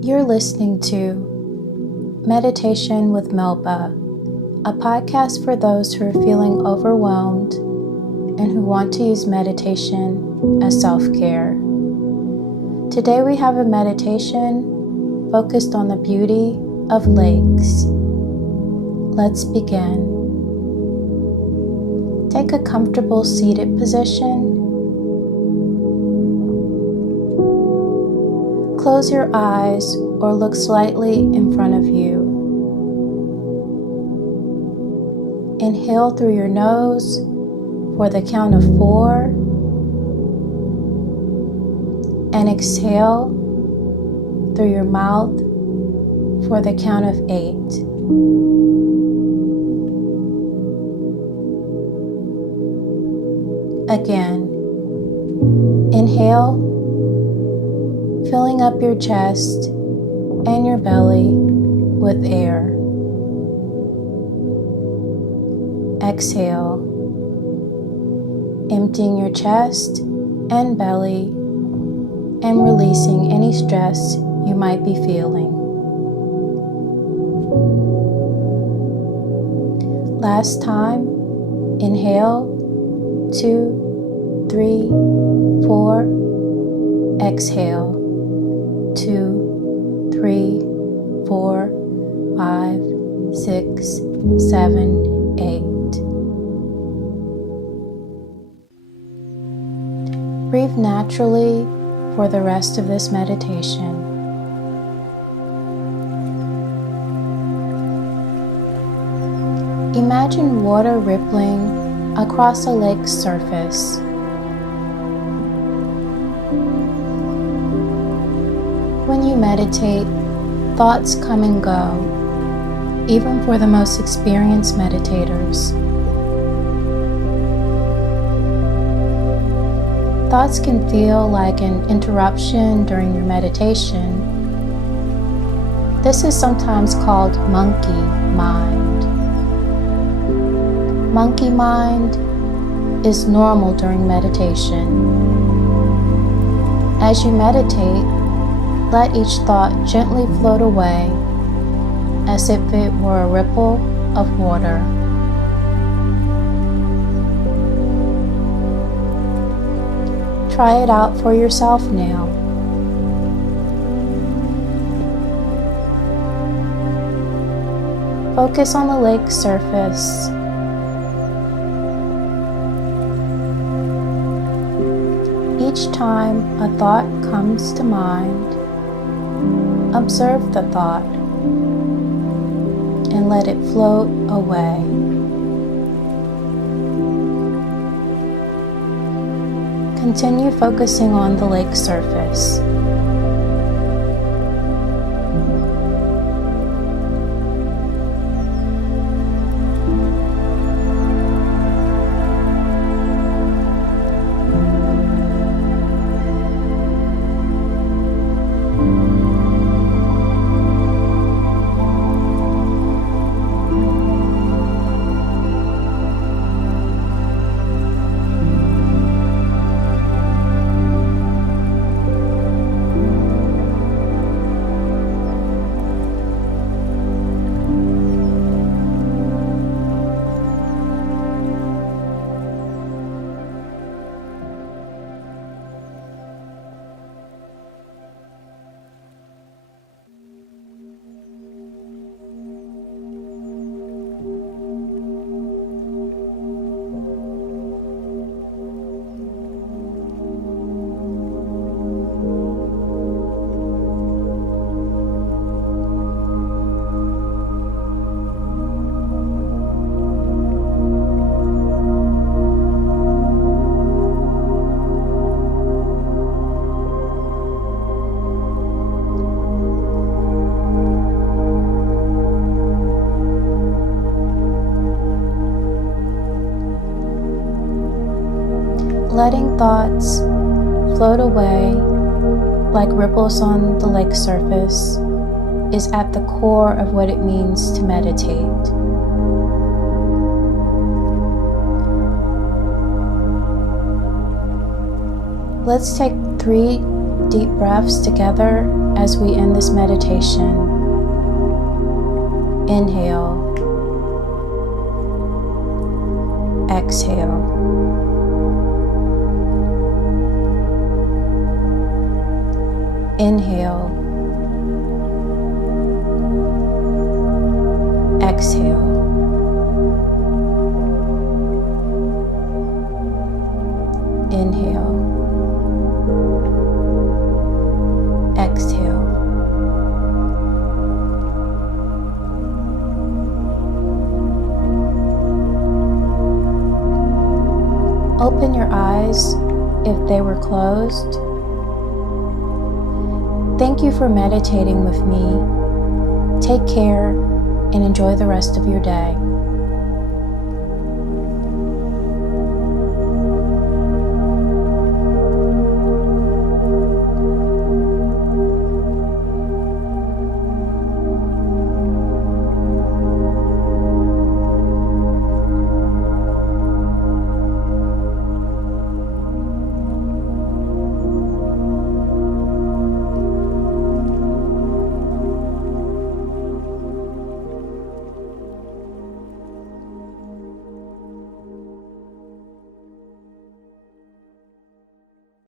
You're listening to Meditation with Melba, a podcast for those who are feeling overwhelmed and who want to use meditation as self-care. Today we have a meditation focused on the beauty of lakes. Let's begin. Take a comfortable seated position. Close your eyes or look slightly in front of you. Inhale through your nose for the count of 4 and exhale through your mouth for the count of 8. Again, inhale, filling up your chest and your belly with air. Exhale, emptying your chest and belly and releasing any stress you might be feeling. Last time, inhale, 2, 3, 4, exhale, 2, 3, 4, 5, 6, 7, 8. Breathe naturally for the rest of this meditation. Imagine water rippling across a lake's surface. When you meditate, thoughts come and go, even for the most experienced meditators. Thoughts can feel like an interruption during your meditation. This is sometimes called monkey mind. Monkey mind is normal during meditation. As you meditate, let each thought gently float away as if it were a ripple of water. Try it out for yourself now. Focus on the lake's surface. Each time a thought comes to mind, observe the thought and let it float away. Continue focusing on the lake surface. Letting thoughts float away like ripples on the lake surface is at the core of what it means to meditate. Let's take 3 deep breaths together as we end this meditation. Inhale. Exhale. Inhale. Exhale. Inhale. Exhale. Open your eyes if they were closed. Thank you for meditating with me. Take care and enjoy the rest of your day.